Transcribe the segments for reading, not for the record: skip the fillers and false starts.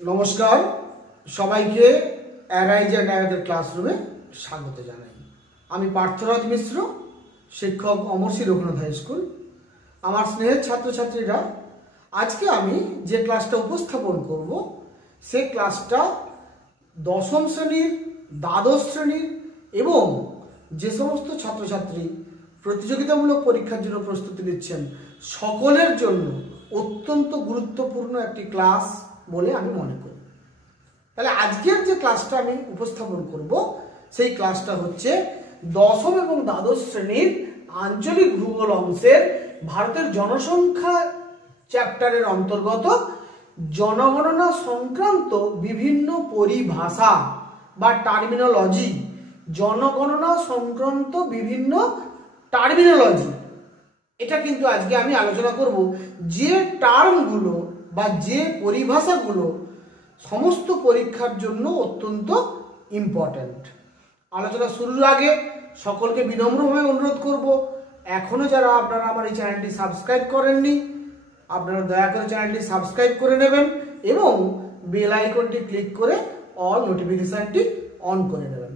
नमस्कार सबाइके arise and आयाদের क्लासरूमे स्वागत জানাই। আমি পার্থরাজ মিশ্র, শিক্ষক অমরশী রঘুনাথ হাই স্কুল। আমার স্নেহের ছাত্রছাত্রীরা, আজকে আমি যে ক্লাসটা উপস্থাপন করব সেই ক্লাসটা দশম শ্রেণীর, দ্বাদশ শ্রেণীর এবং যে সমস্ত ছাত্রছাত্রী প্রতিযোগিতামূলক পরীক্ষার জন্য প্রস্তুতি নিচ্ছেন সকলের জন্য অত্যন্ত গুরুত্বপূর্ণ একটি ক্লাস বলে আমি মনে করি। তাহলে আজকের যে ক্লাসটা আমি উপস্থাপন করব সেই ক্লাসটা হচ্ছে দশম এবং দ্বাদশ শ্রেণীর আঞ্চলিক ভূগোল অংশের ভারতের জনসংখ্যা চ্যাপ্টারের অন্তর্গত জনগণনা সংক্রান্ত বিভিন্ন পরিভাষা বা টার্মিনোলজি, জনগণনা সংক্রান্ত বিভিন্ন টার্মিনোলজি, এটা কিন্তু আজকে আমি আলোচনা করব। যে টার্মগুলো বা যে পরিভাষাগুলো সমস্ত পরীক্ষার জন্য অত্যন্ত ইম্পর্ট্যান্ট। আলোচনা শুরুর আগে সকলকে বিনম্রভাবে অনুরোধ করব, এখনো যারা আপনারা আমার এই চ্যানেলটি সাবস্ক্রাইব করেননি, আপনারা দয়া করে চ্যানেলটি সাবস্ক্রাইব করে নেবেন এবং বেল আইকনটি ক্লিক করে অল নোটিফিকেশনটি অন করে নেবেন।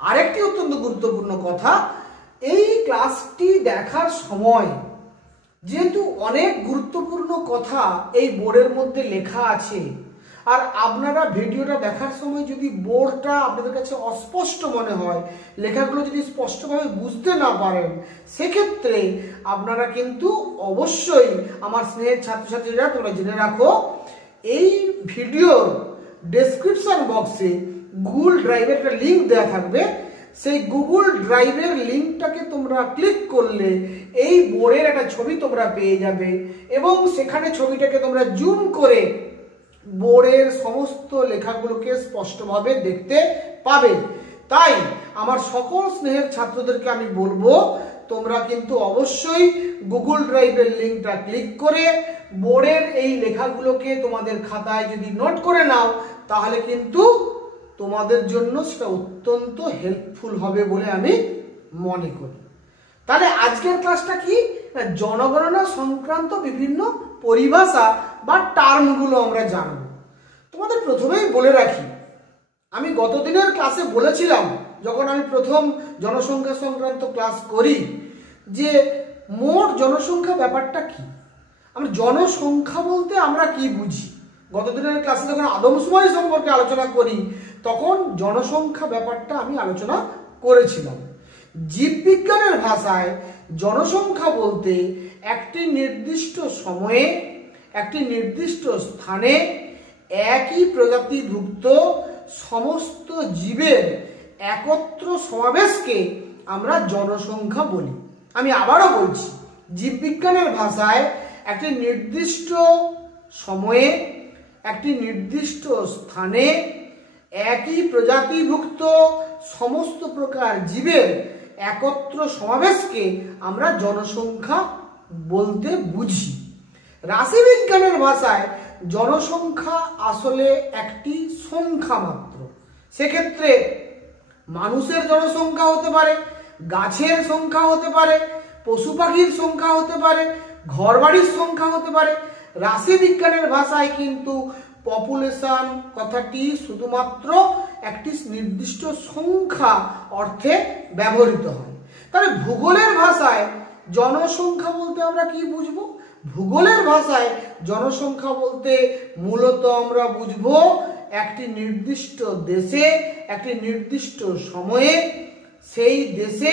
আরেকটি অত্যন্ত গুরুত্বপূর্ণ কথা, এই ক্লাসটি দেখার সময় যেহেতু অনেক গুরুত্বপূর্ণ কথা এই বোর্ডের মধ্যে লেখা আছে, আর আপনারা ভিডিওটা দেখার সময় যদি বোর্ডটা আপনাদের কাছে অস্পষ্ট মনে হয়, লেখাগুলো যদি স্পষ্টভাবে বুঝতে না পারেন, সেক্ষেত্রে আপনারা কিন্তু অবশ্যই আমার স্নেহের ছাত্রছাত্রীরা তোমরা জেনে রাখো, এই ভিডিওর ডেসক্রিপশন বক্সে গুগল ড্রাইভের একটা লিঙ্ক দেওয়া থাকবে। সেই গুগল ড্রাইভের লিঙ্কটাকে তোমরা ক্লিক করলে এই বোর্ডের একটা ছবি তোমরা পেয়ে যাবে এবং সেখানে ছবিটাকে তোমরা জুম করে বোর্ডের সমস্ত লেখাগুলোকে স্পষ্টভাবে দেখতে পাবে। তাই আমার সকল স্নেহের ছাত্রদেরকে আমি বলবো, তোমরা কিন্তু অবশ্যই গুগল ড্রাইভের লিঙ্কটা ক্লিক করে বোর্ডের এই লেখাগুলোকে তোমাদের খাতায় যদি নোট করে নাও, তাহলে কিন্তু তোমাদের জন্য সেটা অত্যন্ত হেল্পফুল হবে বলে আমি মনে করি। তাহলে আজকের ক্লাসটা কি, জনগণনা সংক্রান্ত বিভিন্ন পরিভাষা বা টার্মগুলো আমরা জানব। তোমাদের প্রথমেই বলে রাখি, আমি গতদিনের ক্লাসে বলেছিলাম, যখন আমি প্রথম জনসংখ্যা সংক্রান্ত ক্লাস করি, যে মোট জনসংখ্যা ব্যাপারটা কি, আমরা জনসংখ্যা বলতে আমরা কি বুঝি। গতদিনের ক্লাসে যখন আদমশুমারি সম্পর্কে আলোচনা করি, তখন জনসংখ্যা ব্যাপারটা আমি আলোচনা করেছিলাম। জীববিজ্ঞানের ভাষায় জনসংখ্যা বলতে একটি নির্দিষ্ট সময়ে, একটি নির্দিষ্ট স্থানে একই প্রজাতিভুক্ত সমস্ত জীবের একত্র সমাবেশকে আমরা জনসংখ্যা বলি। আমি আবারও বলছি, জীববিজ্ঞানের ভাষায় একটি নির্দিষ্ট সময়ে, একটি নির্দিষ্ট স্থানে একই প্রজাতিভুক্ত সমস্ত প্রকার জীবের একত্র সমাবেশকে আমরা জনসংখ্যা বলতে বুঝি। রাশিবিজ্ঞানের ভাষায় জনসংখ্যা আসলে একটি সংখ্যা মাত্র। সেক্ষেত্রে মানুষের জনসংখ্যা হতে পারে, গাছের সংখ্যা হতে পারে, পশু পাখির সংখ্যা হতে পারে, ঘরবাড়ির সংখ্যা হতে পারে। রাশিবিজ্ঞানের ভাষায় কিন্তু পপুলেশন কথাটি শুধুমাত্র একটি নির্দিষ্ট সংখ্যা অর্থে ব্যবহৃত হয়। তাহলে ভূগোলের ভাষায় জনসংখ্যা বলতে আমরা কি বুঝবো? ভূগোলের ভাষায় জনসংখ্যা বলতে মূলত আমরা বুঝবো একটি নির্দিষ্ট দেশে, একটি নির্দিষ্ট সময়ে সেই দেশে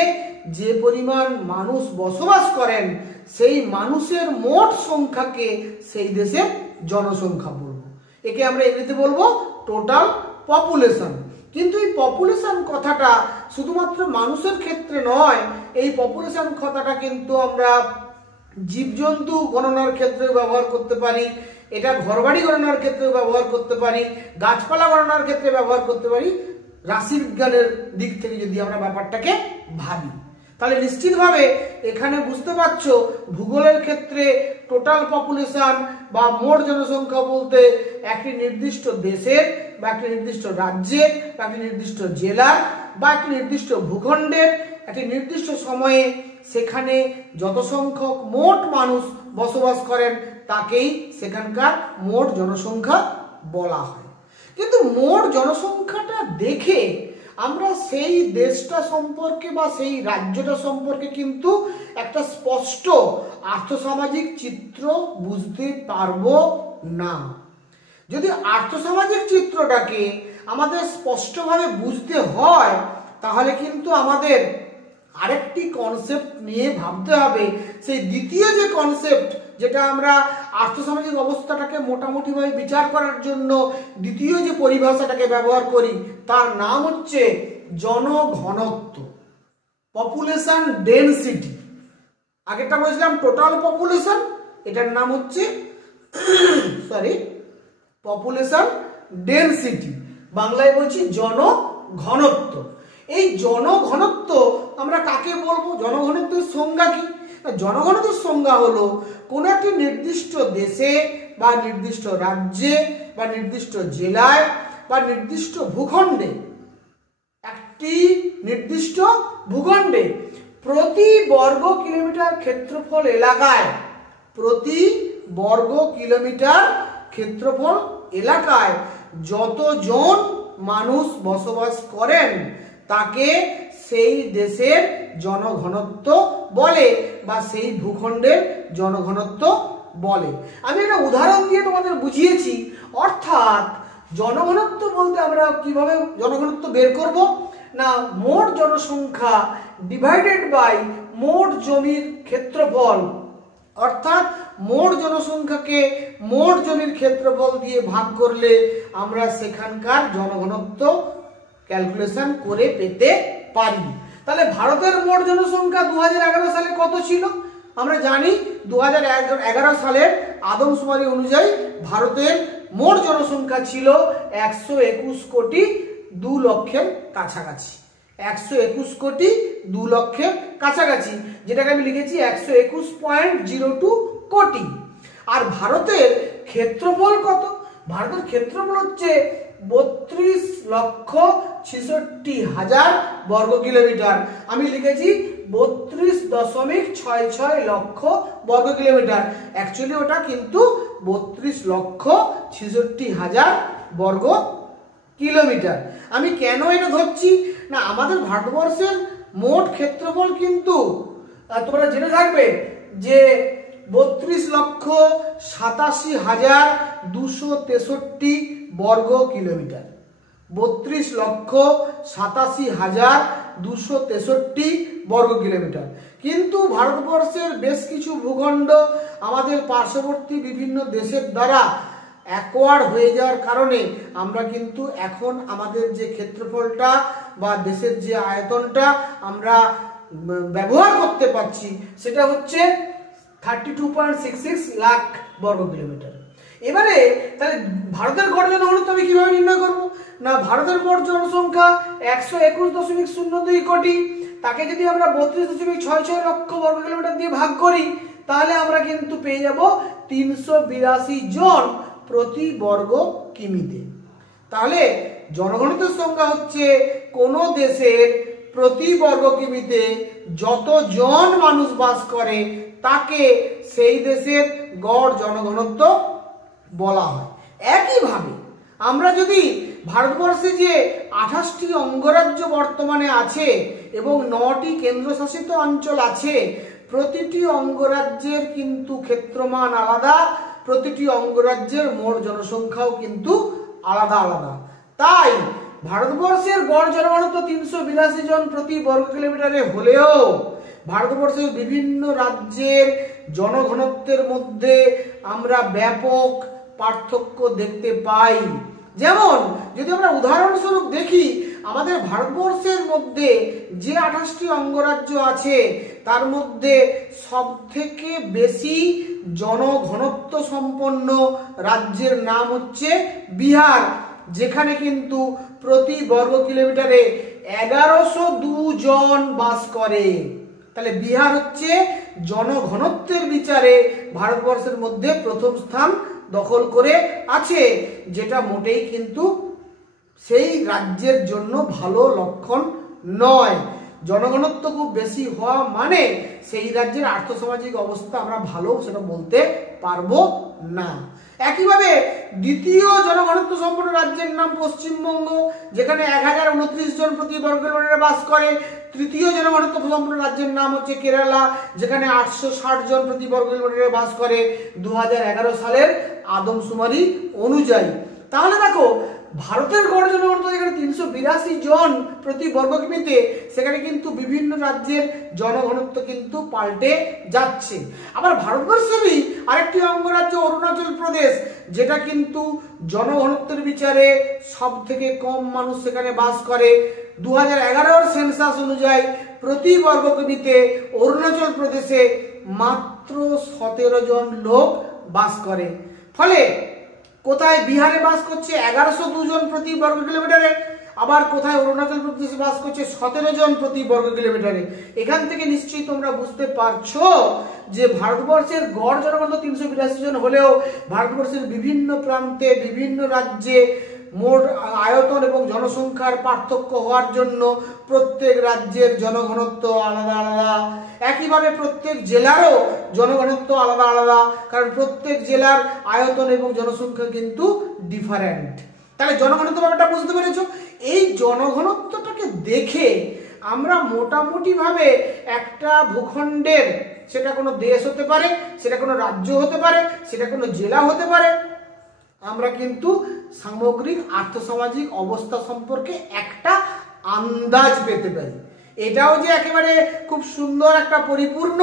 যে পরিমাণ মানুষ বসবাস করেন, সেই মানুষের মোট সংখ্যাকে সেই দেশের জনসংখ্যা বলবো। একে আমরা ইংরেজিতে বলবো টোটাল পপুলেশন। কিন্তু এই পপুলেশন কথাটা শুধুমাত্র মানুষের ক্ষেত্রে নয়, এই পপুলেশন কথাটা কিন্তু আমরা জীবজন্তু গণনার ক্ষেত্রে ব্যবহার করতে পারি, এটা ঘরবাড়ি গণনার ক্ষেত্রে ব্যবহার করতে পারি, গাছপালা গণনার ক্ষেত্রে ব্যবহার করতে পারি। রাশিবিজ্ঞানের দিক থেকে যদি আমরা ব্যাপারটাকে ভাবি, তাহলে নিশ্চিতভাবে এখানে বুঝতে পারছো, ভূগোলের ক্ষেত্রে টোটাল পপুলেশন বা মোট জনসংখ্যা বলতে একটি নির্দিষ্ট দেশের বা একটি নির্দিষ্ট রাজ্যের বা একটি নির্দিষ্ট জেলার বা একটি নির্দিষ্ট ভূখণ্ডের একটি নির্দিষ্ট সময়ে সেখানে যত সংখ্যক মোট মানুষ বসবাস করেন তাকেই সেখানকার মোট জনসংখ্যা বলা হয়। কিন্তু মোট জনসংখ্যাটা দেখে আমরা সেই দেশটা সম্পর্কে বা সেই রাজ্যটা সম্পর্কে কিন্তু একটা স্পষ্ট আর্থসামাজিক চিত্র বুঝতে পারবো না। যদি আর্থসামাজিক চিত্রটাকে আমাদের স্পষ্টভাবে বুঝতে হয় তাহলে কিন্তু আমাদের আরেকটি কনসেপ্ট নিয়ে ভাবতে হবে। সেই দ্বিতীয় যে কনসেপ্ট, যেটা আমরা আর্থসামাজিক অবস্থাটাকে মোটামুটিভাবে বিচার করার জন্য দ্বিতীয় যে পরিভাষাটাকে ব্যবহার করি, তার নাম হচ্ছে জনঘনত্ব, পপুলেশন ডেনসিটি। আগেরটা বলেছিলাম টোটাল পপুলেশন, এটার নাম হচ্ছে পপুলেশন ডেনসিটি, বাংলায় বলছি জনঘনত্ব। এই জনঘনত্ব আমরা কাকে বলবো? জনঘনত্বের সংজ্ঞা কি? জনঘনত্বের সংজ্ঞা হলো কোনো একটি নির্দিষ্ট দেশে বা নির্দিষ্ট রাজ্যে বা নির্দিষ্ট জেলায় বা নির্দিষ্ট ভূখণ্ডে, একটি নির্দিষ্ট ভূখণ্ডে প্রতি বর্গ কিলোমিটার ক্ষেত্রফল এলাকায়, প্রতি বর্গ কিলোমিটার ক্ষেত্রফল এলাকায় যতজন মানুষ বসবাস করেন তাকে সেই দেশের জনঘনত্ব বলে বা সেই ভূখণ্ডের জনঘনত্ব বলে। আমি একটা উদাহরণ দিয়ে তোমাদের বুঝিয়েছি। অর্থাৎ জনঘনত্ব বলতে আমরা কিভাবে জনঘনত্ব বের করব না, মোট জনসংখ্যা ডিভাইডেড বাই মোট জমির ক্ষেত্রফল। অর্থাৎ মোট জনসংখ্যাকে মোট জমির ক্ষেত্রফল দিয়ে ভাগ করলে আমরা সেখানকার জনঘনত্ব ক্যালকুলেশন করে পেতে পারি। তাহলে ভারতের মোট জনসংখ্যা 2011 সালে কত ছিল? আমরা জানি 2011 সালের আদমশুমারি অনুযায়ী ভারতের মোট জনসংখ্যা ছিল 121 কোটি 2 লক্ষের কাছাকাছি। 121 কোটি 2 লক্ষের কাছাকাছি, যেটাকে আমি লিখেছি 121.02 কোটি। আর ভারতের ক্ষেত্রফল কত? ভারতের ক্ষেত্রফল হচ্ছে 32,66,000 বর্গ কিলোমিটার। আমি লিখেছি 32.66 লক্ষ বর্গ কিলোমিটার। অ্যাকচুয়ালি ওটা কিন্তু 32,66,000 বর্গ কিলোমিটার। আমি কেন এটা ধরছি না, আমাদের ভারতবর্ষের মোট ক্ষেত্রফল কিন্তু তোমরা জেনে থাকবে যে 32,87,263 বর্গ কিলোমিটার। 32,87,263 বর্গ কিলোমিটার। কিন্তু ভারতবর্ষের বেশ কিছু ভূখণ্ড আমাদের পার্শ্ববর্তী বিভিন্ন দেশের দ্বারা অ্যাকোয়ার্ড হয়ে যাওয়ার কারণে আমরা কিন্তু এখন আমাদের যে ক্ষেত্রফলটা বা দেশের যে আয়তনটা আমরা ব্যবহার করতে পারছি সেটা হচ্ছে 32.66 লাখ বর্গ কিলোমিটার। এবারে তাহলে ভারতের গড় জনঘনত্ব আমি কিভাবে নির্ণয় করব না, ভারতের মোট জনসংখ্যা 121.02 কোটি, তাকে যদি আমরা 32.66 লক্ষ বর্গ কিলোমিটার দিয়ে ভাগ করি তাহলে আমরা কিন্তু পেয়ে যাব 382 জন প্রতি বর্গ কিমিতে। তাহলে জনঘনত্বের সংখ্যা হচ্ছে কোন দেশের প্রতি বর্গ কিমিতে যতজন মানুষ বাস করে তাকে সেই দেশের গড় জনঘনত্ব বলা হয়। একইভাবে আমরা যদি ভারতবর্ষে যে 28টি অঙ্গরাজ্য বর্তমানে আছে এবং 9টি কেন্দ্রশাসিত অঞ্চল আছে, প্রতিটি অঙ্গরাজ্যের কিন্তু ক্ষেত্রমান আলাদা, প্রতিটি অঙ্গরাজ্যের মোট জনসংখ্যাও কিন্তু আলাদা আলাদা। তাই ভারতবর্ষের গড় জনঘনত্ব 382 জন প্রতি বর্গ কিলোমিটারে হলেও ভারতবর্ষের বিভিন্ন রাজ্যের জনঘনত্বের মধ্যে আমরা ব্যাপক পার্থক্য দেখতে পাই। যেমন যদি আমরা উদাহরণস্বরূপ দেখি, আমাদের ভারতবর্ষের মধ্যে যে 28টি অঙ্গরাজ্য আছে তার মধ্যে সবথেকে বেশি জনঘনত্ব সম্পন্ন রাজ্যের নাম হচ্ছে বিহার, যেখানে কিন্তু প্রতি বর্গ কিলোমিটারে 1102 জন বাস করে। তাহলে বিহার হচ্ছে জনঘনত্বের বিচারে ভারতবর্ষের মধ্যে প্রথম স্থান দখল করে আছে, যেটা মোটেই কিন্তু সেই রাজ্যের জন্য ভালো লক্ষণ নয়। জনঘনত্ব খুব বেশি হওয়া মানে সেই রাজ্যের আর্থসামাজিক অবস্থা আমরা ভালো সেটা বলতে পারবো না। একইভাবে দ্বিতীয় জনঘনত্ব সম্পন্ন রাজ্যের নাম পশ্চিমবঙ্গ, যেখানে 1029 জন প্রতি বর্গ কিলোমিটারে বাস করে। তৃতীয় জনঘনত্ব সম্পন্ন রাজ্যের নাম হচ্ছে কেরালা, যেখানে 860 জন প্রতি বর্গ কিলোমিটারে বাস করে 2011 সালের আদমশুমারি অনুযায়ী। তাহলে দেখো, ভারতের গড় জনঘনত্ব যেখানে 382 জন প্রতি বর্গ কিমিতে, সেখানে কিন্তু বিভিন্ন রাজ্যের জনঘনত্ব কিন্তু পাল্টে যাচ্ছে। আবার ভারতবর্ষেরই আরেকটি অঙ্গরাজ্য অরুণাচল প্রদেশ, যেটা কিন্তু জনঘনত্বের বিচারে সব থেকে কম মানুষ সেখানে বাস করে। 2011 সেন্সাস অনুযায়ী প্রতি বর্গ কিমিতে অরুণাচল প্রদেশে মাত্র 17 জন লোক বাস করে। ফলে কোথায় বিহারে বাস করছে 1102 জন প্রতি বর্গ কিলোমিটারে, আবার কোথায় অরুণাচল প্রদেশে বাস করছে 17 জন প্রতি বর্গ কিলোমিটারে। এখান থেকে নিশ্চয়ই তোমরা বুঝতে পারছো যে ভারতবর্ষের গড় জনঘনত্ব 382 জন হলেও ভারতবর্ষের বিভিন্ন প্রান্তে বিভিন্ন রাজ্যে মোট আয়তন এবং জনসংখ্যার পার্থক্য হওয়ার জন্য প্রত্যেক রাজ্যের জনঘনত্ব আলাদা আলাদা। একইভাবে প্রত্যেক জেলারও জনঘনত্ব আলাদা আলাদা, কারণ প্রত্যেক জেলার আয়তন এবং জনসংখ্যা কিন্তু ডিফারেন্ট। তাহলে জনঘনত্ব ব্যাপারটা বুঝতে পেরেছো? এই জনঘনত্বটাকে দেখে আমরা মোটামুটি ভাবে একটা ভূখণ্ডের, সেটা কোনো দেশ হতে পারে, সেটা কোনো রাজ্য হতে পারে, সেটা কোনো জেলা হতে পারে, আমরা কিন্তু সামগ্রিক আর্থসামাজিক অবস্থা সম্পর্কে একটা আন্দাজ পেতে পারি। এটাও যে একেবারে খুব সুন্দর একটা পরিপূর্ণ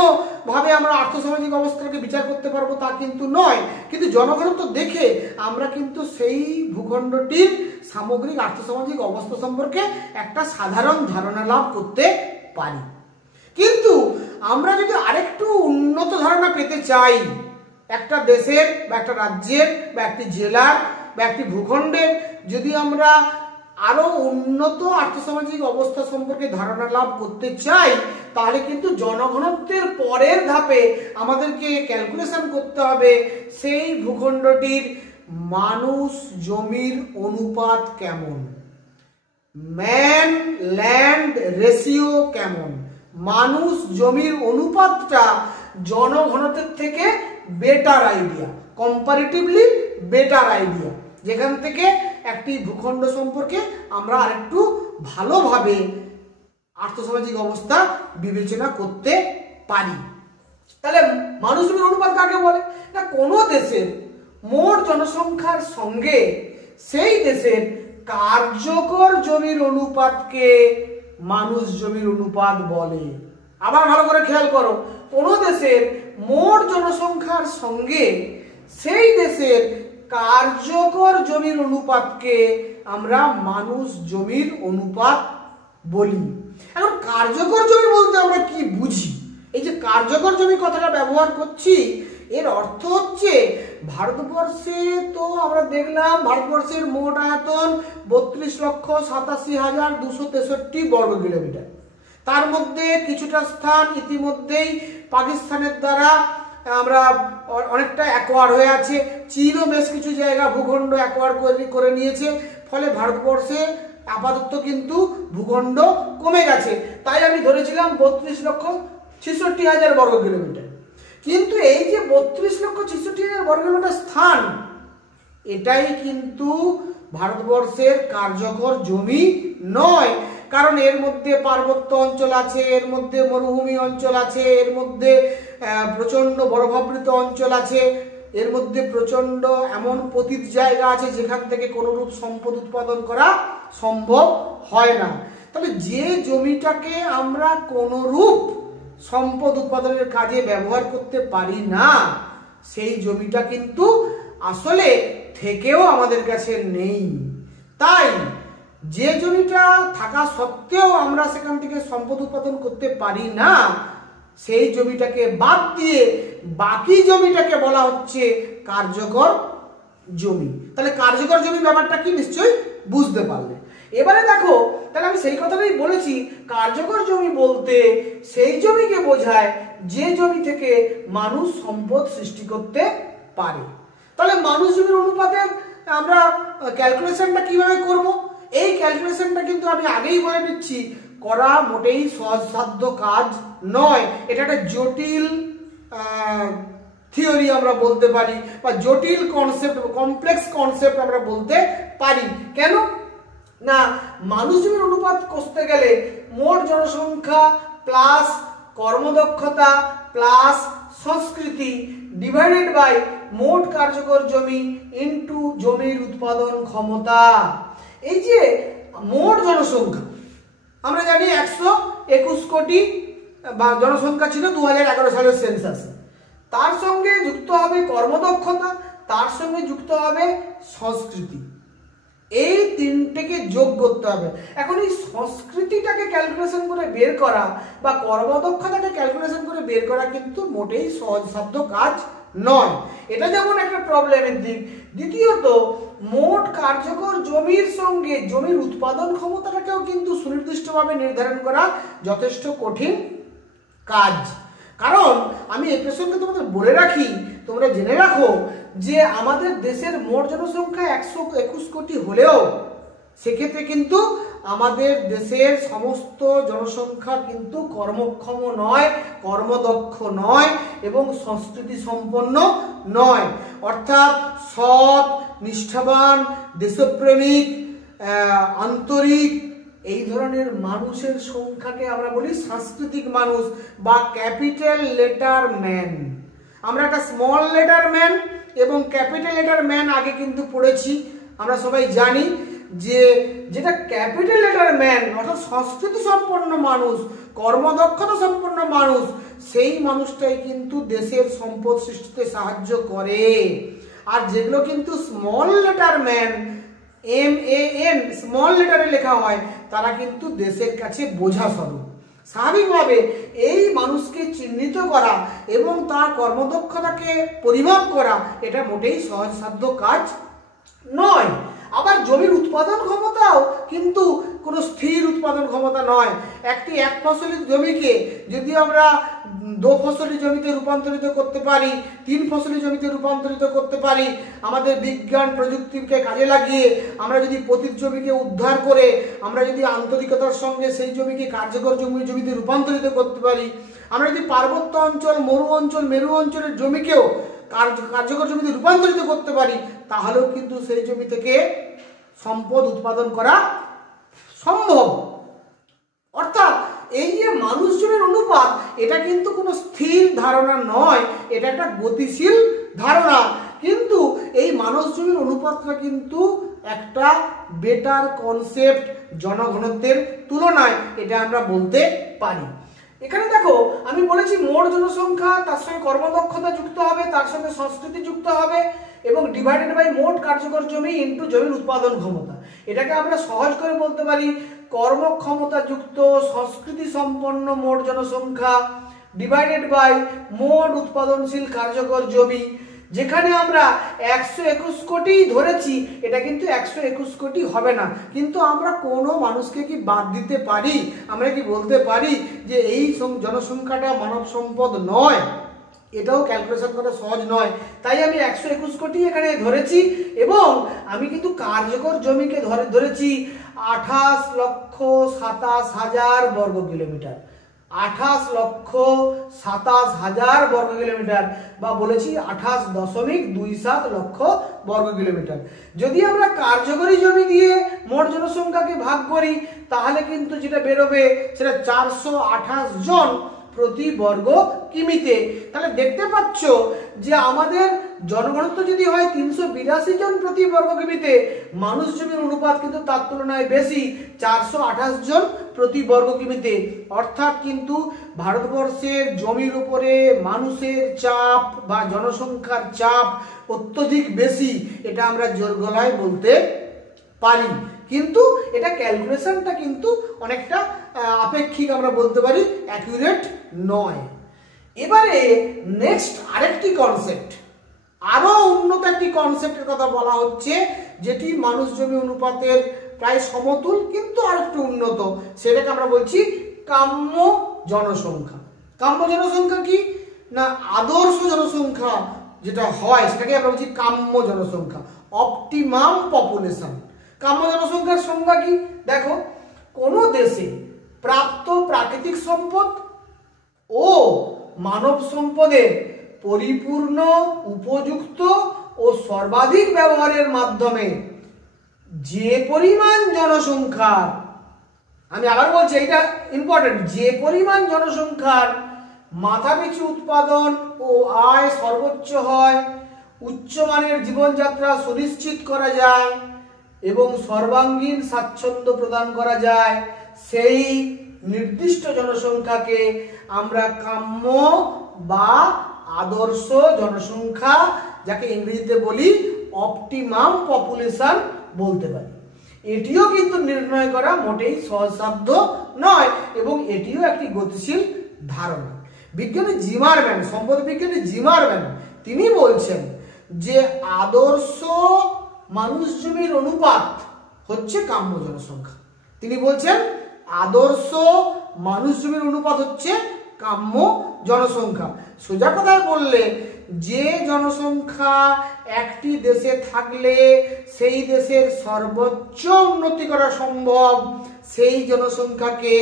ভাবে আমরা আর্থসামাজিক অবস্থাকে বিচার করতে পারবো তা কিন্তু নয়, কিন্তু জনঘনত্ব দেখে আমরা কিন্তু সেই ভূখণ্ডটির সামগ্রিক আর্থসামাজিক অবস্থা সম্পর্কে একটা সাধারণ ধারণা লাভ করতে পারি। কিন্তু আমরা যদি আরেকটু উন্নত ধারণা পেতে চাই একটা দেশের বা একটা রাজ্যের বা একটি জেলার বা একটি ভূখণ্ডের, যদি আমরা আরো উন্নত আর্থসামাজিক অবস্থা সম্পর্কে ধারণা লাভ করতে চাই, তাহলে কিন্তু জনঘনত্বের পরের ধাপে আমাদেরকে ক্যালকুলেশন করতে হবে সেই ভূখণ্ডটির মানুষ জমির অনুপাত কেমন, ম্যান ল্যান্ড রেশিও কেমন। মানুষ জমির অনুপাতটা জনঘনত্বের থেকে better idea, comparatively better idea, যেখান থেকে একটি ভূখণ্ড সম্পর্কে আমরা আরেকটু ভালোভাবে আর্থসামাজিক অবস্থা বিবেচনা করতে পারি। তাহলে মানুষ জমির অনুপাত কাকে বলে? না, কোনো দেশের মোট জনসংখ্যার সঙ্গে সেই দেশের কার্যকর জমির অনুপাতকে মানুষ জমির অনুপাত বলে। আবার ভালো করে খেয়াল করো, কোনো দেশের মোট জনসংখ্যার সঙ্গে সেই দেশের কার্যকর জমির অনুপাতকে আমরা মানুষ জমির অনুপাত বলি। এখন কার্যকর জমি বলতে আমরা কি বুঝি? এই যে কার্যকর জমি কথাটা ব্যবহার করছি, এর অর্থ হচ্ছে ভারতবর্ষে তো আমরা দেখলাম ভারতবর্ষের মোট আয়তন 32,87,263 বর্গ কিলোমিটার। তার মধ্যে কিছুটা স্থান ইতিমধ্যেই পাকিস্তানের দ্বারা আমরা অনেকটা অ্যাকোয়ার হয়ে আছে, চীনও বেশ কিছু জায়গা ভূখণ্ড অ্যাকোয়ার করে নিয়েছে। ফলে ভারতবর্ষে আপাতত কিন্তু ভূখণ্ড কমে গেছে, তাই আমি ধরেছিলাম 32,66,000 বর্গ কিলোমিটার। কিন্তু এই যে 32,66,000 বর্গ কিলোমিটার স্থান, এটাই কিন্তু ভারতবর্ষের কার্যকর জমি নয়, কারণ এর মধ্যে পার্বত্য অঞ্চল আছে, এর মধ্যে মরুভূমি অঞ্চল আছে, এর মধ্যে প্রচন্ড বরফাবৃত অঞ্চল আছে, এর মধ্যে প্রচন্ড এমন পতিত জায়গা আছে যেখান থেকে কোনরূপ সম্পদ উৎপাদন করা সম্ভব হয় না। তবে যে জমিটাকে আমরা কোনরূপ সম্পদ উৎপাদনের কাজে ব্যবহার করতে পারি না, সেই জমিটা কিন্তু আসলে থেকেও আমাদের কাছে নেই। তাই যে জমিটা থাকা সত্ত্বেও আমরা সেখান থেকে সম্পদ উৎপাদন করতে পারি না, সেই জমিটাকে বাদ দিয়ে বাকি জমিটাকে বলা হচ্ছে কার্যকর জমি। তাহলে কার্যকর জমি ব্যাপারটা কি নিশ্চয়ই বুঝতে পারলে। এবারে দেখো, তাহলে আমি সেই কথাটাই বলেছি, কার্যকর জমি বলতে সেই জমিকে বোঝায় যে জমি থেকে মানুষ সম্পদ সৃষ্টি করতে পারে। তাহলে মানুষ জমির অনুপাতের আমরা ক্যালকুলেশনটা কিভাবে করব? এই ক্যালকুলেশনটা কিন্তু আমি আগেই বলে দিচ্ছি, করা মোটেই সহজসাধ্য কাজ নয়। এটা একটা জটিল থিওরি আমরা বলতে পারি, বা জটিল কনসেপ্ট, কমপ্লেক্স কনসেপ্ট আমরা বলতে পারি। কেন না, মানুষ জমির অনুপাত কষতে গেলে মোট জনসংখ্যা প্লাস কর্মদক্ষতা প্লাস সংস্কৃতি ডিভাইডেড বাই মোট কার্যকর জমি ইনটু জমির উৎপাদন ক্ষমতা। এই যে মোট জনসংখ্যা আমরা জানি 121 কোটি বা জনসংখ্যা ছিল 2011 সালের সেন্সাসে, তার সঙ্গে যুক্ত হবে কর্মদক্ষতা, তার সঙ্গে যুক্ত হবে সংস্কৃতি, এই তিনটেকে যোগ করতে হবে। এখন এই সংস্কৃতিটাকে ক্যালকুলেশন করে বের করা বা কর্মদক্ষতাকে ক্যালকুলেশন করে বের করা কিন্তু মোটেই সহজসাধ্য কাজ নয়। এটা যেমন একটা প্রবলেমের দিক। দ্বিতীয়ত, মোট কার্যকর জমির সঙ্গে জমির উৎপাদন ক্ষমতাটাকেও কিন্তু সুনির্দিষ্টভাবে নির্ধারণ করা যথেষ্ট কঠিন কাজ। কারণ আমি এই প্রসঙ্গে তোমাদের বলে রাখি, তোমরা জেনে রাখো যে আমাদের দেশের মোট জনসংখ্যা 121 কোটি হলেও সেক্ষেত্রে কিন্তু আমাদের দেশের সমস্ত জনসংখ্যা কিন্তু কর্মক্ষম নয়, কর্মদক্ষ নয় এবং সংস্কৃতি সম্পন্ন নয়। অর্থাৎ সৎ, নিষ্ঠাবান, দেশপ্রেমিক, আন্তরিক এই ধরনের মানুষের সংখ্যাকে আমরা বলি সাংস্কৃতিক মানুষ বা ক্যাপিটাল লেটার ম্যান। আমরা একটা স্মল লেটার ম্যান এবং ক্যাপিটাল লেটার ম্যান আগে কিন্তু পড়েছি। আমরা সবাই জানি যে যেটা ক্যাপিটাল লেটার ম্যান অর্থাৎ সংস্কৃতি সম্পন্ন মানুষ, কর্মদক্ষতা সম্পন্ন মানুষ, সেই মানুষটাই কিন্তু দেশের সম্পদ সৃষ্টিতে সাহায্য করে। আর যেগুলো কিন্তু small letter man MAN small লেটারে লেখা হয়, তারা কিন্তু দেশের কাছে বোঝা স্বরূপ। স্বাভাবিকভাবে এই মানুষকে চিহ্নিত করা এবং তার কর্মদক্ষতাকে পরিমাপ করা এটা মোটেই সহজসাধ্য কাজ নয়। আবার জমির উৎপাদন ক্ষমতাও কিন্তু কোনো স্থির উৎপাদন ক্ষমতা নয়। একটি এক ফসলি জমিকে যদি আমরা 2 ফসলি জমিতে রূপান্তরিত করতে পারি, 3 ফসলি জমিতে রূপান্তরিত করতে পারি, আমাদের বিজ্ঞান প্রযুক্তিকে কাজে লাগিয়ে আমরা যদি পতিত জমিকে উদ্ধার করে আমরা যদি আন্তরিকতার সঙ্গে সেই জমিকে কার্যকর জমিতে রূপান্তরিত করতে পারি, আমরা যদি পার্বত্য অঞ্চল, মরু অঞ্চল, মেরু অঞ্চলের জমিকেও কার্যকর জমিতে রূপান্তরিত করতে পারি, তাহলেও কিন্তু সেই জমি থেকে সম্পদ উৎপাদন করা সম্ভব। অর্থাৎ এই যে মানুষজনের অনুপাত এটা কিন্তু কোনো স্থির ধারণা নয়, এটা একটা গতিশীল ধারণা। কিন্তু এই মানুষজনের অনুপাতটা কিন্তু একটা বেটার কনসেপ্ট জনঘনত্বের তুলনায়, এটা আমরা বলতে পারি। এখানে দেখো আমি বলেছি মোট জনসংখ্যা, তার সঙ্গে কর্মদক্ষতা যুক্ত হবে, তার সঙ্গে সংস্কৃতি যুক্ত হবে এবং ডিভাইডেড বাই মোট কার্যকর জমি ইনটু জমির উৎপাদন ক্ষমতা। এটাকে আমরা সহজ করে বলতে পারি কর্মক্ষমতা যুক্ত সংস্কৃতি সম্পন্ন মোট জনসংখ্যা ডিভাইডেড বাই মোট উৎপাদনশীল কার্যকর জমি। যেখানে আমরা 121 কোটি ধরেছি, এটা কিন্তু 121 কোটি হবে না, কিন্তু আমরা কোনো মানুষকে কি বাদ দিতে পারি? আমরা কি বলতে পারি যে এই জনসংখ্যাটা মানব সম্পদ নয়? এটাও ক্যালকুলেশন করা সহজ নয়। তাই আমি 121 কোটি এখানে ধরেছি এবং আমি কিন্তু কার্যকর জমিকে ধরেছি 28,27,000 বর্গ কিলোমিটার। 28,27,000 বর্গ কিলোমিটার বা বলেছি 28.27 লক্ষ বর্গ কিলোমিটার। যদি আমরা কার্যকরী জমি দিয়ে মোট জনসংখ্যাকে ভাগ করি তাহলে কিন্তু যেটা বেরোবে সেটা 428 জন প্রতি বর্গ কিমিতে। তাহলে দেখতে পাচ্ছ যে আমাদের জনঘনত্ব যদি হয় 382 জন প্রতি বর্গ কিমিতে, মানুষ জমির অনুপাত কিন্তু তার তুলনায় বেশি, 428 জন প্রতি বর্গ কিমিতে। অর্থাৎ কিন্তু ভারতবর্ষের জমির উপরে মানুষের চাপ বা জনসংখ্যার চাপ অত্যধিক বেশি, এটা আমরা জোর গলায় বলতে পারি। কিন্তু এটা ক্যালকুলেশনটা কিন্তু অনেকটা আপেক্ষিক, আমরা বলতে পারি অ্যাকুরেট নয়। এবারে নেক্সট আরেকটি কনসেপ্ট, আরো উন্নত একটি কনসেপ্টের কথা বলা হচ্ছে, যেটি মানুষ জমি অনুপাতের প্রায় সমতুল কিন্তু আরেকটু উন্নত। সেটাকে আমরা বলছি কাম্য জনসংখ্যা। কাম্য জনসংখ্যা কি না, আদর্শ জনসংখ্যা যেটা হয় সেটাকে আমরা বলছি কাম্য জনসংখ্যা, অপটিমাম পপুলেশন। কাম্য জনসংখ্যার সংজ্ঞা কি দেখো, কোন দেশে প্রাপ্ত প্রাকৃতিক সম্পদ ও মানব সম্পদের পরিপূর্ণ, উপযুক্ত ও সর্বাধিক ব্যবহারের মাধ্যমে যে পরিমাণ জনসংখ্যার, আমি আবার বলছি এটা ইম্পর্টেন্ট, যে পরিমাণ জনসংখ্যার মাথাপিছু উৎপাদন ও আয় সর্বোচ্চ হয়, উচ্চমানের জীবনযাত্রা সুনিশ্চিত করা যায় এবং সর্বাঙ্গীন স্বাচ্ছন্দ্য প্রদান করা যায়, সেই নির্দিষ্ট জনসংখ্যাকে আমরা কাম্য বা আদর্শ জনসংখ্যা, যাকে ইংরেজিতে বলি অপটিমাম পপুলেশন বলতে পারি। এটিও কিন্তু নির্ণয় করা মোটেই সহজসাধ্য নয় এবং এটিও একটি গতিশীল ধারণা। বিজ্ঞানী জিমারম্যান, সম্পদ বিজ্ঞানী জিমারম্যান, তিনি বলছেন যে আদর্শ মানুষ জমির অনুপাত হচ্ছে কাম্য জনসংখ্যা। তিনি বলছেন আদর্শ মানুষ জমির অনুপাত হচ্ছে কাম্য জনসংখ্যা। সোজা কথায় বললে, যে জনসংখ্যা একটি দেশে থাকলে সেই দেশের সর্বোচ্চ উন্নতি করা সম্ভব, সেই জনসংখ্যাকে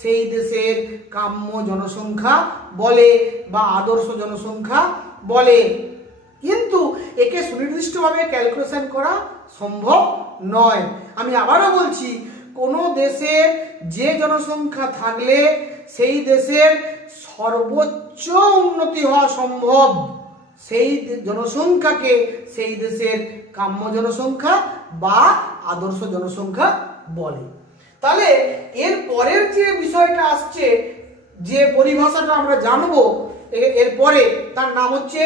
সেই দেশের কাম্য জনসংখ্যা বলে বা আদর্শ জনসংখ্যা বলে। কিন্তু একে সুনির্দিষ্টভাবে ক্যালকুলেশন করা সম্ভব নয়। আমি আবারও বলছি, কোনো দেশের যে জনসংখ্যা থাকলে সেই দেশের সর্বোচ্চ উন্নতি হওয়া সম্ভব, সেই জনসংখ্যাকে সেই দেশের কাম্য জনসংখ্যা বা আদর্শ জনসংখ্যা বলে। তাহলে এর পরের যে বিষয়টা আসছে, যে পরিভাষাটা আমরা জানবো এরপরে, তার নাম হচ্ছে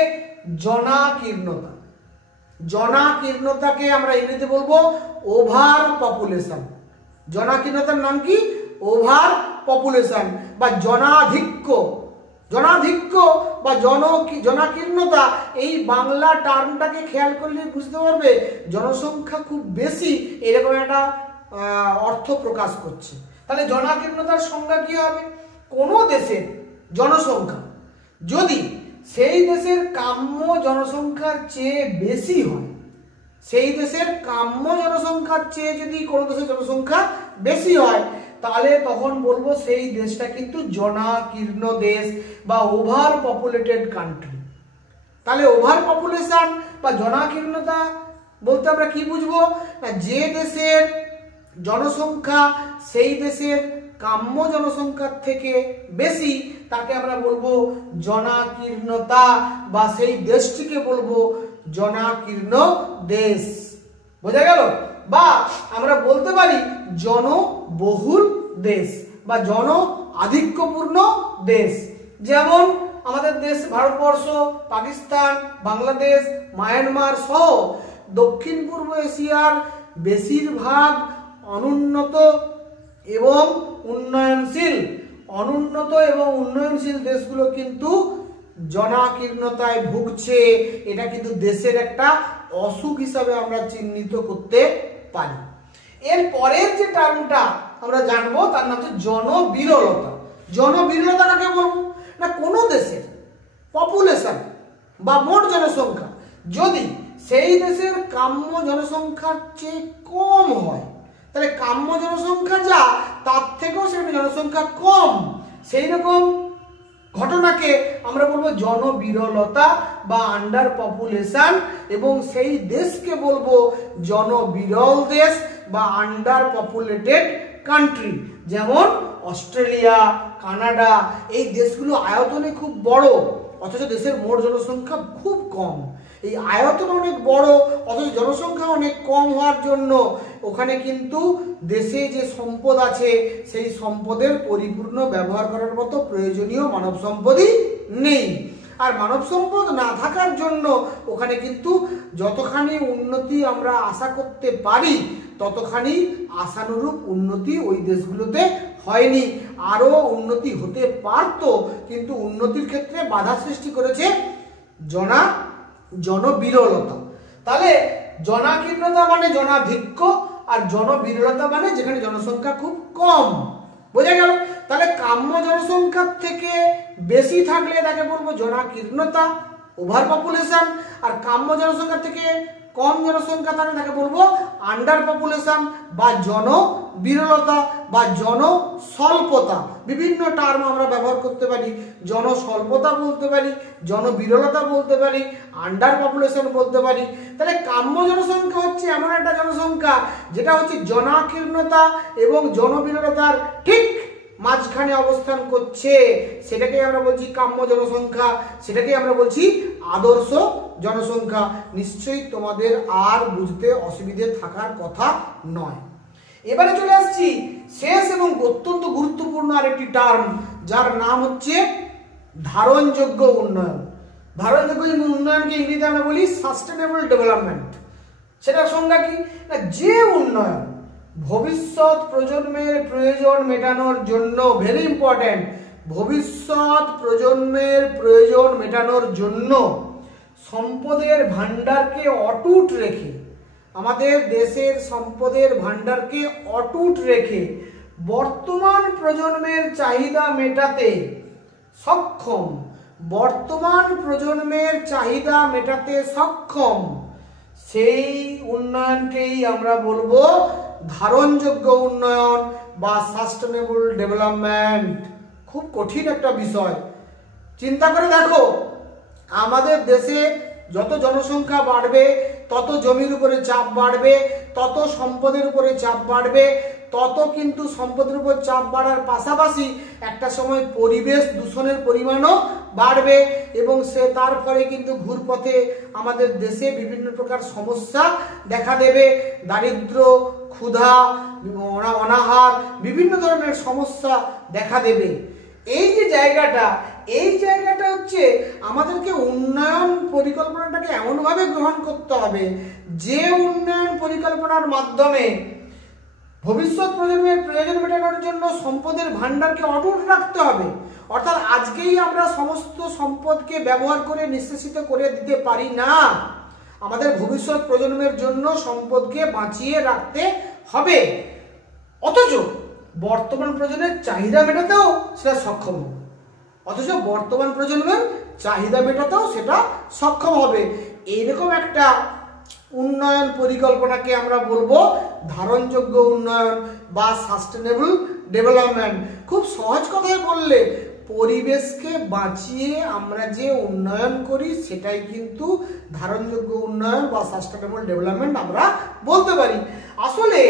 জনাকীর্ণতা। জনাকীর্ণতাকে আমরা ইংরেজিতে বলবো ওভার পপুলেশন। জনাকীর্ণতার নাম কি? ওভার পপুলেশন বা জনাধিক্য। জনাধিক্য বা জনাকীর্ণতা, এই বাংলা টার্মটাকে খেয়াল করলে বুঝতে পারবে জনসংখ্যা খুব বেশি এরকম একটা অর্থ প্রকাশ করছে। তাহলে জনাকীর্ণতার সংজ্ঞা কি হবে? কোনো দেশের জনসংখ্যা যদি সেই দেশের কাম্য জনসংখ্যার চেয়ে বেশি হয়, সেই দেশের কাম্য জনসংখ্যার চেয়ে যদি কোনো দেশের জনসংখ্যা বেশি হয়, তাহলে তখন বলবো সেই দেশটা কিন্তু জনাকীর্ণ দেশ বা ওভার পপুলেটেড কান্ট্রি। তাহলে ওভার পপুলেশন বা জনাকীর্ণতা বলতে আমরা কি বুঝবো? না, যে দেশের জনসংখ্যা সেই দেশের কাম্য জনসংখ্যার থেকে বেশি, তাকে আমরা বলবো জনাকীর্ণতা বা সেই দেশটিকে বলবো জনাকীর্ণ দেশ। বোঝা গেল? বা আমরা বলতে পারি জনবহুল দেশ বা জন আধিক্যপূর্ণ দেশ। যেমন আমাদের দেশ ভারতবর্ষ, পাকিস্তান, বাংলাদেশ, মায়ানমার সহ দক্ষিণ পূর্ব এশিয়ার বেশিরভাগ অনুন্নত এবং উন্নয়নশীল দেশগুলো কিন্তু জনাকীর্ণতায় ভুগছে। এটা কিন্তু দেশের একটা অসুখ হিসাবে আমরা চিহ্নিত করতে পারি। এর পরের যে টার্মটা আমরা জানবো তার নাম হচ্ছে জনবিরলতা। জনবিরলতা কাকে বলবো? না, কোনো দেশের পপুলেশন বা মোট জনসংখ্যা যদি সেই দেশের কাম্য জনসংখ্যার চেয়ে কম হয়, তাহলে কাম্য জনসংখ্যা যা তার থেকেও সেখানে জনসংখ্যা কম, সেই রকম ঘটনাকে আমরা বলবো জনবিরলতা বা আন্ডার পপুলেশন, এবং সেই দেশকে বলবো জনবিরল দেশ বা আন্ডার পপুলেটেড কান্ট্রি। যেমন অস্ট্রেলিয়া, কানাডা, এই দেশগুলো আয়তনে খুব বড় অথচ দেশের মোট জনসংখ্যা খুব কম। এই আয়তন অনেক বড় অথচ জনসংখ্যা অনেক কম হওয়ার জন্য ওখানে কিন্তু দেশে যে সম্পদ আছে সেই সম্পদের পরিপূর্ণ ব্যবহার করার মতো প্রয়োজনীয় মানব সম্পদই নেই। আর মানব সম্পদ না থাকার জন্য ওখানে কিন্তু যতখানি উন্নতি আমরা আশা করতে পারি ততখানি আশানুরূপ উন্নতি ওই দেশগুলোতে হয়নি। আরো উন্নতি হতে পারতো, কিন্তু উন্নতির ক্ষেত্রে বাধা সৃষ্টি করেছে জনবিরলতা। তাহলে জনাকীর্ণতা মানে জনাধিক্য, আর জনবিরলতা মানে যেখানে জনসংখ্যা খুব কম। বোঝা গেল? তাহলে কাম্য জনসংখ্যার থেকে বেশি থাকলে তাকে বলবো জনাকীর্ণতা, ওভার পপুলেশন, আর কাম্য জনসংখ্যার থেকে কম জনসংখ্যা থাকে তাকে বলবো আন্ডার পপুলেশন বা জনবিরলতা বা জনস্বল্পতা। বিভিন্ন টার্ম আমরা ব্যবহার করতে পারি, জনস্বল্পতা বলতে পারি, জনবিরলতা বলতে পারি, আন্ডার পপুলেশন বলতে পারি। তাহলে কাম্য জনসংখ্যা হচ্ছে এমন একটা জনসংখ্যা যেটা হচ্ছে জনাকীর্ণতা এবং জনবিরলতার ঠিক মাঝখানে অবস্থান করছে, সেটাকেই আমরা বলছি কাম্য জনসংখ্যা, সেটাকেই আমরা বলছি আদর্শ জনসংখ্যা। নিশ্চয়ই তোমাদের আর বুঝতে অসুবিধে থাকার কথা নয়। এবারে চলে আসছি শেষ এবং অত্যন্ত গুরুত্বপূর্ণ আরেকটি টার্ম, যার নাম হচ্ছে ধারণযোগ্য উন্নয়ন। ধারণযোগ্য উন্নয়নকে ইংরেজিতে আমরা বলি সাস্টেনেবল ডেভেলপমেন্ট। সেটার সংজ্ঞা কি? না, যে উন্নয়ন ভবিষ্যৎ প্রজন্মের প্রয়োজন মেটানোর জন্য, ভেরি ইম্পর্টেন্ট, ভবিষ্যৎ প্রজন্মের প্রয়োজন মেটানোর জন্য সম্পদের ভান্ডারকে অটুট রেখে, আমাদের দেশের সম্পদের ভান্ডারকে অটুট রেখে বর্তমান প্রজন্মের চাহিদা মেটাতে সক্ষম, বর্তমান প্রজন্মের চাহিদা মেটাতে সক্ষম, সেই উন্নয়নকেই আমরা বলবো ধারণযোগ্য উন্নয়ন বা সাস্টেনেবল ডেভেলপমেন্ট। খুব কঠিন একটা বিষয়। চিন্তা করে দেখো, আমাদের দেশে যত জনসংখ্যা বাড়বে তত জমির উপরে চাপ বাড়বে, তত সম্পদের উপরে চাপ বাড়বে, তত কিন্তু সম্পদের উপর চাপ বাড়ার পাশাপাশি একটা সময় পরিবেশ দূষণের পরিমাণও বাড়বে এবং তার ফলে কিন্তু ঘুরপথে আমাদের দেশে বিভিন্ন প্রকার সমস্যা দেখা দেবে। দারিদ্র, ক্ষুধা, অনাহার, বিভিন্ন ধরনের সমস্যা দেখা দেবে। এই যে জায়গাটা, এই জায়গাটা হচ্ছে আমাদেরকে উন্নয়ন পরিকল্পনাটাকে এমনভাবে গ্রহণ করতে হবে যে উন্নয়ন পরিকল্পনার মাধ্যমে ভবিষ্যৎ প্রজন্মের প্রয়োজন মেটানোর জন্য সম্পদের ভান্ডারকে অটুট রাখতে হবে। অর্থাৎ আজকেই আমরা সমস্ত সম্পদকে ব্যবহার করে নিঃশেষিত করে দিতে পারি না, আমাদের ভবিষ্যৎ প্রজন্মের জন্য সম্পদকে বাঁচিয়ে রাখতে হবে। অথচ বর্তমান প্রজন্মের চাহিদা মেটাতেও সেটা সক্ষম হবে, অথচ বর্তমান প্রজন্মের চাহিদা মেটাতেও সেটা সক্ষম হবে। এইরকম একটা উন্নয়ন পরিকল্পনাকে আমরা বলবো ধারণযোগ্য উন্নয়ন বা সাস্টেনেবল ডেভেলপমেন্ট। খুব সহজ কথায় বললে, পরিবেশকে বাঁচিয়ে আমরা যে উন্নয়ন করি সেটাই কিন্তু ধারণযোগ্য উন্নয়ন বা সাস্টেনেবল ডেভেলপমেন্ট আমরা বলতে পারি। আসলে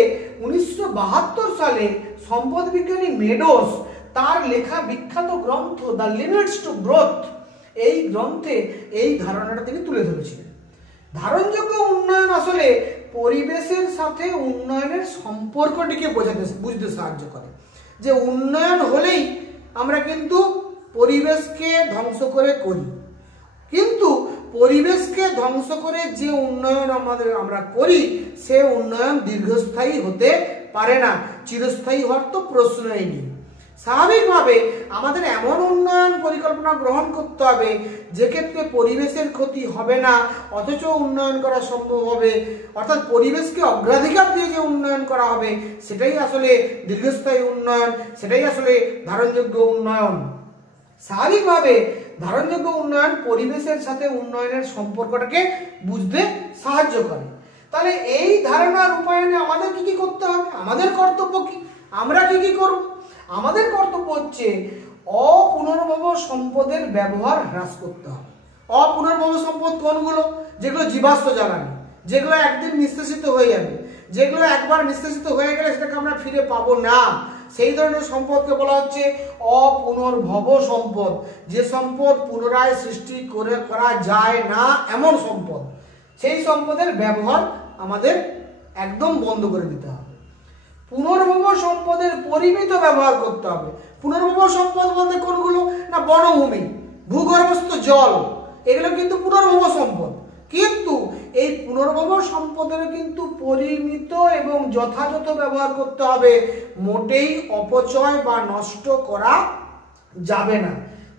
1972 সালে সম্পদ বিজ্ঞানী মেডোস তার লেখা বিখ্যাত গ্রন্থ দ্য লিমিটস টু গ্রোথ, এই গ্রন্থে এই ধারণাটা তিনি তুলে ধরেছিলেন। ধারণযোগ্য উন্নয়ন আসলে পরিবেশের সাথে উন্নয়নের সম্পর্কটিকে বুঝতে সাহায্য করে। যে উন্নয়ন হলেই আমরা কিন্তু পরিবেশকে ধ্বংস করে করি, কিন্তু পরিবেশকে ধ্বংস করে যে উন্নয়ন আমরা করি সে উন্নয়ন দীর্ঘস্থায়ী হতে পারে না, চিরস্থায়ী হওয়ার তো প্রশ্নই নেই। স্বাভাবিকভাবে আমাদের এমন উন্নয়ন পরিকল্পনা গ্রহণ করতে হবে যে ক্ষেত্রে পরিবেশের ক্ষতি হবে না অথচ উন্নয়ন করা সম্ভব হবে। অর্থাৎ পরিবেশকে অগ্রাধিকার দিয়ে যে উন্নয়ন করা হবে সেটাই আসলে দীর্ঘস্থায়ী উন্নয়ন, সেটাই আসলে ধারণযোগ্য উন্নয়ন। স্বাভাবিকভাবে ধারণযোগ্য উন্নয়ন পরিবেশের সাথে উন্নয়নের সম্পর্কটাকে বুঝতে সাহায্য করে। তাহলে এই ধারণা রূপায়ণে আমাদের কি কি করতে হবে, আমাদের কর্তব্য কি, আমরা কি কি করব? আমাদের কর্তব্য হচ্ছে অপুনর্ভব সম্পদের ব্যবহার হ্রাস করতে হবে। অপুনর্ভব সম্পদ কোনগুলো? যেগুলো জীবাশ্ম জ্বালানি, যেগুলো একদিন নিঃশেষিত হয়ে যাবে, যেগুলো একবার নিঃশেষিত হয়ে গেলে সেটাকে আমরা ফিরে পাবো না, সেই ধরনের সম্পদকে বলা হচ্ছে অপুনর্ভব সম্পদ। যে সম্পদ পুনরায় সৃষ্টি করা যায় না এমন সম্পদ, সেই সম্পদের ব্যবহার আমাদের একদম বন্ধ করে দিতে হবে। পুনর্ভব সম্পদের পরিমিত ব্যবহার করতে হবে। পুনর্ভব সম্পদ বলতে কোনগুলো? না, বনভূমি, ভূগর্ভস্থ জল, এগুলো কিন্তু পুনর্ভব সম্পদ। কিন্তু এই পুনর্ভব সম্পদের কিন্তু পরিমিত এবং যথাযথ ব্যবহার করতে হবে, মোটেই অপচয় বা নষ্ট করা যাবে না।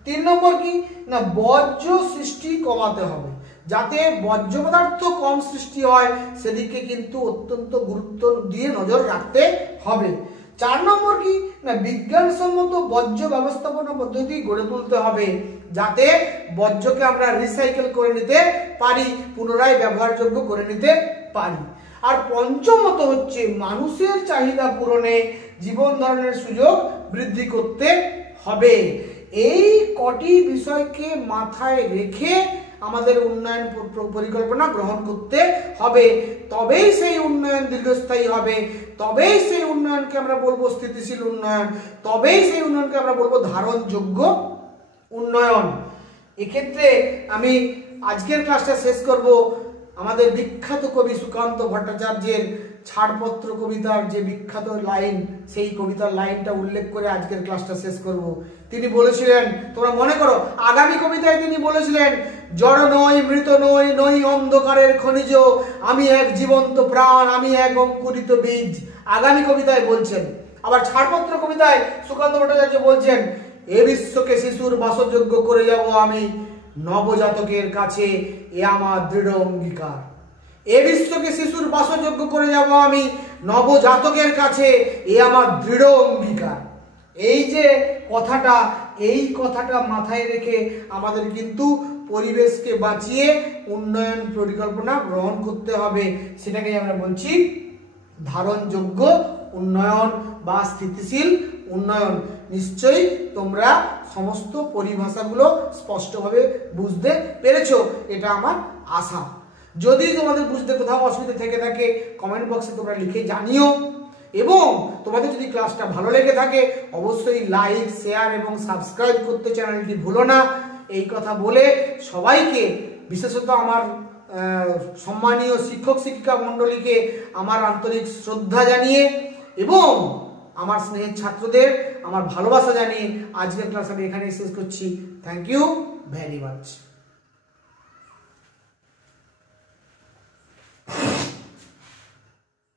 3 নম্বর কি না, বর্জ্য সৃষ্টি কমাতে হবে, যাতে বর্জ্য পদার্থ কম সৃষ্টি হয় সেদিকে কিন্তু অত্যন্ত গুরুত্ব দিয়ে নজর রাখতে হবে। 4 নম্বর কি না বিজ্ঞানসম্মত বর্জ্য ব্যবস্থাপনা পদ্ধতি গড়ে তুলতে হবে, যাতে বর্জ্যকে আমরা রিসাইকেল করে নিতে পারি, পুনরায় ব্যবহারযোগ্য করে নিতে পারি। আর পঞ্চমত হচ্ছে মানুষের চাহিদা পূরণে জীবন ধারণের সুযোগ বৃদ্ধি করতে হবে। এই কটি বিষয়কে মাথায় রেখে আমাদের উন্নয়ন পরিকল্পনা গ্রহণ করতে হবে, তবেই সেই উন্নয়ন দীর্ঘস্থায়ী হবে, তবেই সেই উন্নয়নকে আমরা বলবো স্থিতিশীল উন্নয়ন, তবেই সেই উন্নয়নকে আমরা বলবো ধারণযোগ্য উন্নয়ন। এক্ষেত্রে আমি আজকের ক্লাসটা শেষ করব আমাদের বিখ্যাত কবি সুকান্ত ভট্টাচার্যের ছাড়পত্র কবিতার যে বিখ্যাত লাইন, সেই কবিতার লাইনটা উল্লেখ করে আজকের ক্লাসটা শেষ করব। তিনি বলেছিলেন, তোমরা মনে করো আগামী কবিতায় তিনি বলেছিলেন, জড় নই মৃত নই, নই অন্ধকারের খনিজ, আমি এক জীবন্ত প্রাণ, আমি এক অঙ্কুরিত বীজ। আগামী কবিতায় বলছেন। আবার ছাড়পত্র কবিতায় সুকান্ত ভট্টাচার্য বলছেন, এ বিশ্বকে শিশুর বাসযোগ্য করে যাব আমি, নবজাতকের কাছে এ আমার দৃঢ় অঙ্গীকার। এ বিশ্বকে শিশুর বাসযোগ্য করে যাব আমি, নবজাতকের কাছে এ আমার দৃঢ় অঙ্গীকার। এই যে কথাটা, এই কথাটা মাথায় রেখে আমাদের কিন্তু পরিবেশকে বাঁচিয়ে উন্নয়ন পরিকল্পনা গ্রহণ করতে হবে। সেটাকে আমরা বলছি ধারণযোগ্য উন্নয়ন বা স্থিতিশীল উন্নয়ন। নিশ্চয়ই তোমরা সমস্ত পরিভাষাগুলো স্পষ্টভাবে বুঝতে পেরেছো, এটা আমার আশা। যদি তোমাদের বুঝতে কোথাও অসুবিধা থেকে থাকে কমেন্ট বক্সে তোমরা লিখে জানিও, এবং তোমাদের যদি ক্লাসটা ভালো লেগে থাকে অবশ্যই লাইক, শেয়ার এবং সাবস্ক্রাইব করতে চ্যানেলটি ভুলো না। এই কথা বলে সবাইকে, বিশেষত আমার সম্মানীয় শিক্ষক শিক্ষিকা মণ্ডলীকে আমার আন্তরিক শ্রদ্ধা জানিয়ে এবং আমার স্নেহের ছাত্রদের আমার ভালোবাসা জানিয়ে আজকের ক্লাস আমি এখানেই শেষ করছি। Thank you very much.